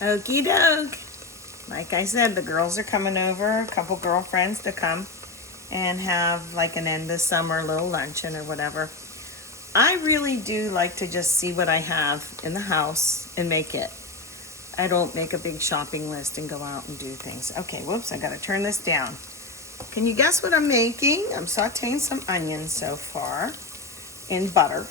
Okie doke. Like I said, the girls are coming over, a couple girlfriends to come and have like an end of summer little luncheon or whatever. I really do like to just see what I have in the house and make it. I don't make a big shopping list and go out and do things. Okay, whoops, I gotta turn this down. Can you guess what I'm making? I'm sauteing some onions so far in butter.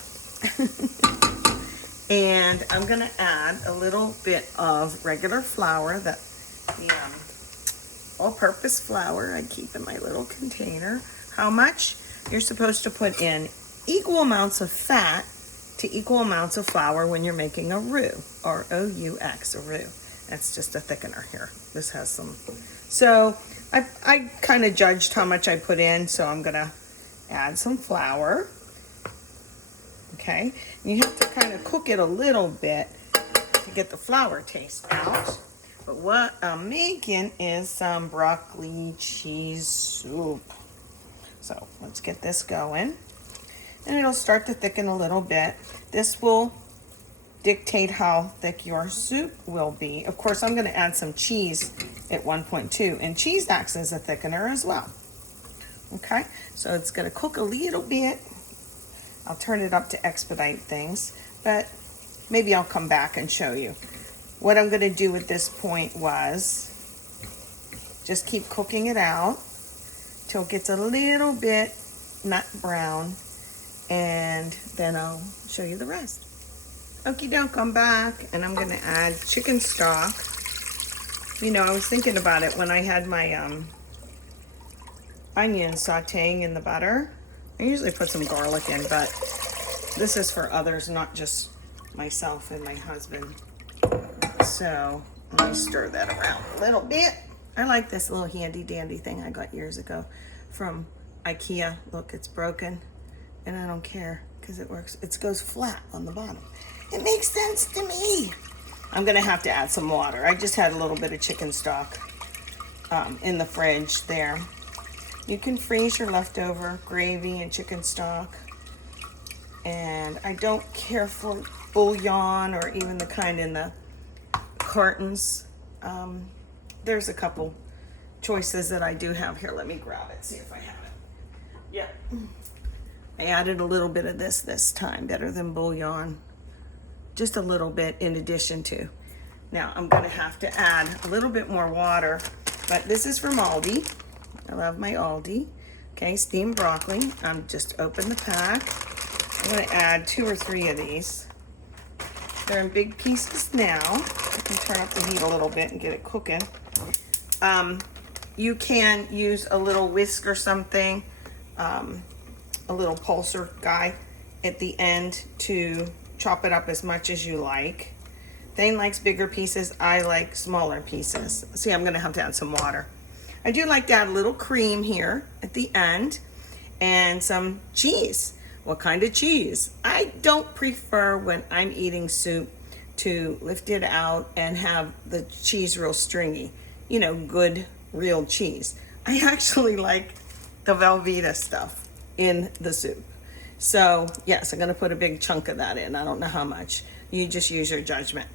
And I'm gonna add a little bit of regular flour, the all-purpose flour I keep in my little container. How much? You're supposed to put in equal amounts of fat to equal amounts of flour when you're making a roux, or O-U-X, a roux. That's just a thickener here. This has some. So I kind of judged how much I put in, so I'm gonna add some flour. Okay, and you have to kind of cook it a little bit to get the flour taste out. But what I'm making is some broccoli cheese soup. So let's get this going. And it'll start to thicken a little bit. This will dictate how thick your soup will be. Of course, I'm gonna add some cheese at 1.2, and cheese acts as a thickener as well. Okay, so it's gonna cook a little bit. I'll turn it up to expedite things, but maybe I'll come back and show you. What I'm gonna do at this point was just keep cooking it out till it gets a little bit nut brown, and then I'll show you the rest. Okie doke, I'm back, and I'm gonna add chicken stock. You know, I was thinking about it when I had my onions sauteing in the butter. I usually put some garlic in, but this is for others, not just myself and my husband. So let me stir that around a little bit. I like this little handy dandy thing I got years ago from IKEA. Look, it's broken, and I don't care because it works. It goes flat on the bottom. It makes sense to me. I'm gonna have to add some water. I just had a little bit of chicken stock in the fridge there. You can freeze your leftover gravy and chicken stock. And I don't care for bouillon or even the kind in the cartons. There's a couple choices that I do have here. Let me grab it, see if I have it. Yeah. I added a little bit of this time, better than bouillon. Just a little bit in addition to. Now I'm gonna have to add a little bit more water, but this is from Aldi. I love my Aldi. Okay, steamed broccoli. I'm just open the pack. I'm gonna add 2 or 3 of these. They're in big pieces now. I can turn up the heat a little bit and get it cooking. You can use a little whisk or something, a little pulser guy at the end to chop it up as much as you like. Thane likes bigger pieces. I like smaller pieces. See, I'm gonna have to add some water. I do like to add a little cream here at the end and some cheese. What kind of cheese? I don't prefer when I'm eating soup to lift it out and have the cheese real stringy. You know, good real cheese. I actually like the Velveeta stuff in the soup. So yes, I'm gonna put a big chunk of that in. I don't know how much. You just use your judgment.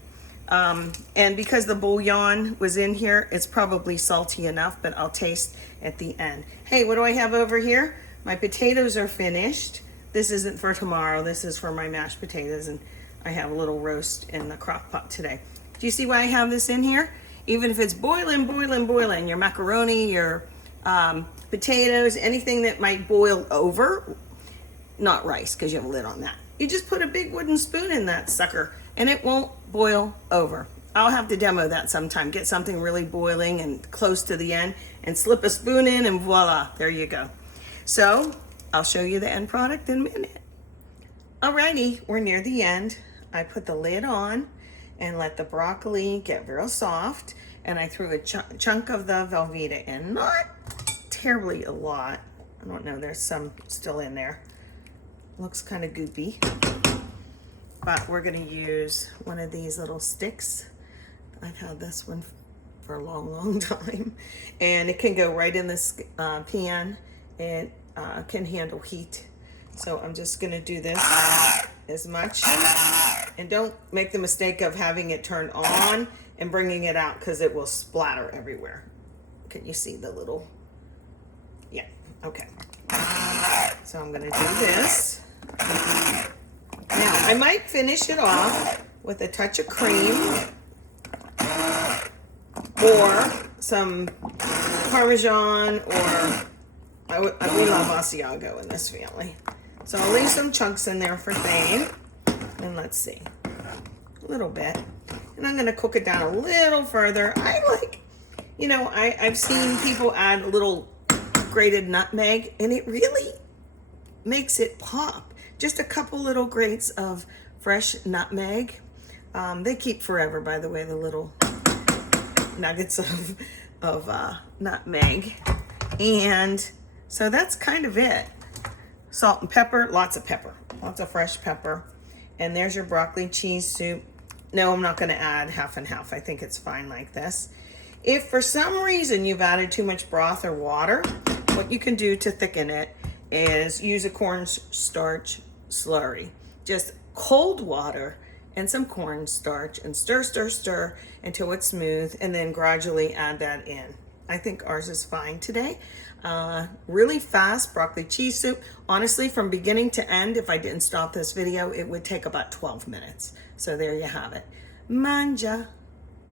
And because the bouillon was in here, it's probably salty enough, but I'll taste at the end. Hey, what do I have over here? My potatoes are finished. This isn't for tomorrow. This is for my mashed potatoes, and I have a little roast in the crock pot today. Do you see why I have this in here? Even if it's boiling, your macaroni, your potatoes, anything that might boil over, not rice, because you have a lid on that. You just put a big wooden spoon in that sucker, and it won't boil over. I'll have to demo that sometime. Get something really boiling and close to the end and slip a spoon in, and voila, there you go. So I'll show you the end product in a minute. Alrighty, we're near the end. I put the lid on and let the broccoli get real soft, and I threw a chunk of the Velveeta in. Not terribly a lot. I don't know, there's some still in there. Looks kind of goopy. But we're gonna use one of these little sticks. I've had this one for a long time. And it can go right in this pan. It can handle heat. So I'm just gonna do this as much And don't make the mistake of having it turned on and bringing it out because it will splatter everywhere. Can you see the little, yeah, okay. So I'm gonna do this. Now, I might finish it off with a touch of cream or some Parmesan, or we love Asiago in this family. So I'll leave some chunks in there for Thane. And let's see, a little bit. And I'm gonna cook it down a little further. I like, you know, I've seen people add a little grated nutmeg, and it really makes it pop. Just a couple little grates of fresh nutmeg. They keep forever, by the way, the little nuggets of nutmeg. And so that's kind of it. Salt and pepper, lots of fresh pepper. And there's your broccoli cheese soup. No, I'm not gonna add half and half. I think it's fine like this. If for some reason you've added too much broth or water, what you can do to thicken it is use a cornstarch slurry. Just cold water and some cornstarch and stir, stir, stir until it's smooth, and then gradually add that in. I think ours is fine today. Really fast broccoli cheese soup. Honestly, from beginning to end, if I didn't stop this video, it would take about 12 minutes. So there you have it. Manja.